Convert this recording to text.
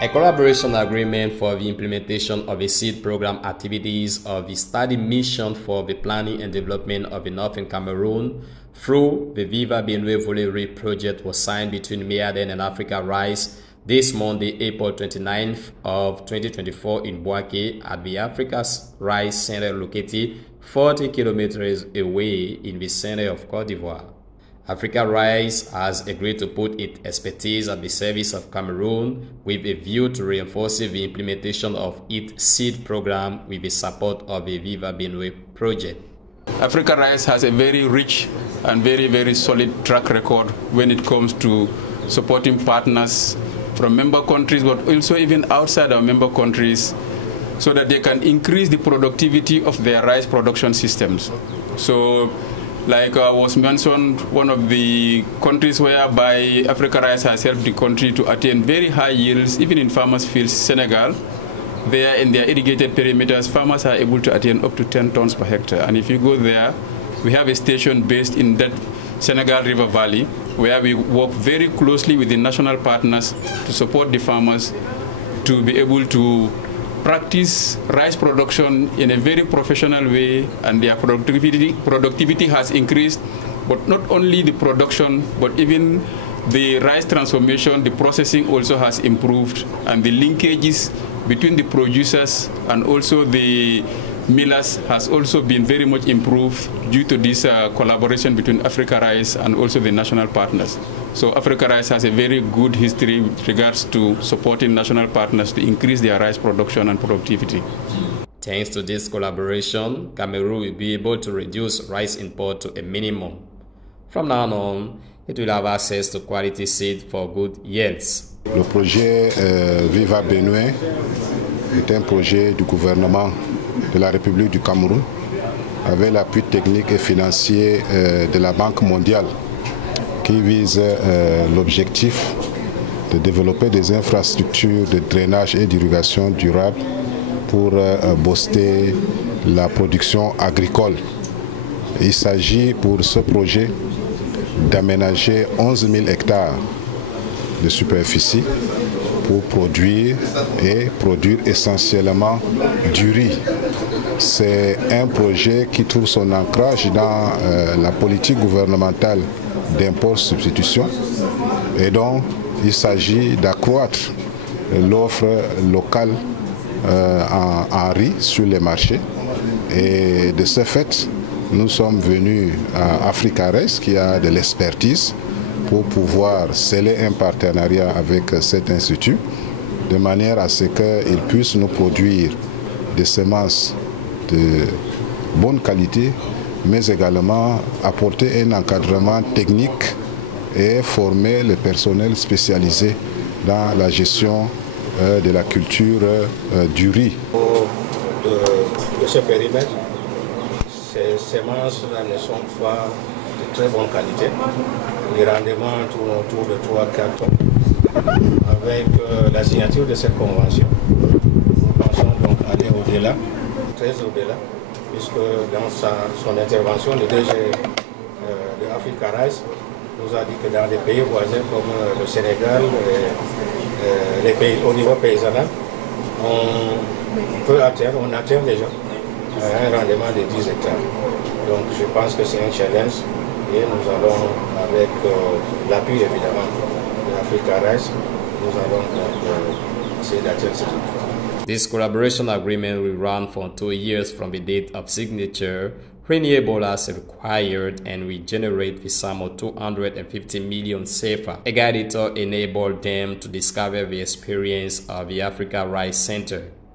A collaboration agreement for the implementation of a seed program activities of the study mission for the planning and development of the Northern Cameroon through the Viva Benue Volley project was signed between Meaden and Africa Rice this Monday, April 29th of 2024 in Bouaké at the Africa Rice Center located 40 kilometers away in the center of Côte d'Ivoire. Africa Rice has agreed to put its expertise at the service of Cameroon with a view to reinforcing the implementation of its seed program with the support of the Viva Benue project. Africa Rice has a very rich and very solid track record when it comes to supporting partners from member countries, but also even outside our member countries, so that they can increase the productivity of their rice production systems. So, like was mentioned, one of the countries whereby Africa Rice has helped the country to attain very high yields, even in farmers' fields, Senegal, there in their irrigated perimeters, farmers are able to attain up to 10 tons per hectare. And if you go there, we have a station based in that Senegal River Valley, where we work very closely with the national partners to support the farmers to be able to practice rice production in a very professional way, and their productivity has increased, but not only the production, but even the rice transformation, the processing also has improved, and the linkages between the producers and also the millers has also been very much improved due to this collaboration between Africa Rice and also the national partners. So Africa Rice has a very good history with regards to supporting national partners to increase their rice production and productivity. Thanks to this collaboration, Cameroon will be able to reduce rice import to a minimum. From now on, it will have access to quality seed for good yields. Le projet Viva Benue est un projet du gouvernement de la République du Cameroun avec l'appui technique et financier de la Banque mondiale qui vise l'objectif de développer des infrastructures de drainage et d'irrigation durable pour booster la production agricole. Il s'agit pour ce projet d'aménager 11 000 hectares de superficie pour produire essentiellement du riz. C'est un projet qui trouve son ancrage dans la politique gouvernementale d'import-substitution, et donc il s'agit d'accroître l'offre locale en riz sur les marchés. Et de ce fait, nous sommes venus à Africa Rice qui a de l'expertise pour pouvoir sceller un partenariat avec cet institut de manière à ce qu'il puisse nous produire des semences de bonne qualité, mais également apporter un encadrement technique et former le personnel spécialisé dans la gestion de la culture du riz. De ce périmètre, ces semences-là ne sont pas de très bonne qualité. Les rendements tournent autour de 3-4 tonnes. Avec la signature de cette convention, nous pensons donc aller au-delà, très au-delà, puisque dans son intervention, le DG de Africa Rice nous a dit que dans les pays voisins comme le Sénégal, les pays au niveau paysanal, on atteint déjà un rendement de 10 hectares. Donc je pense que c'est un challenge et nous allons, avec l'appui évidemment de Africa Rice, nous allons essayer d'atteindre ce but. This collaboration agreement will run for 2 years from the date of signature, renewable as required, and will generate the sum of 250 million CFA. A guide to enable them to discover the experience of the Africa Rice Center.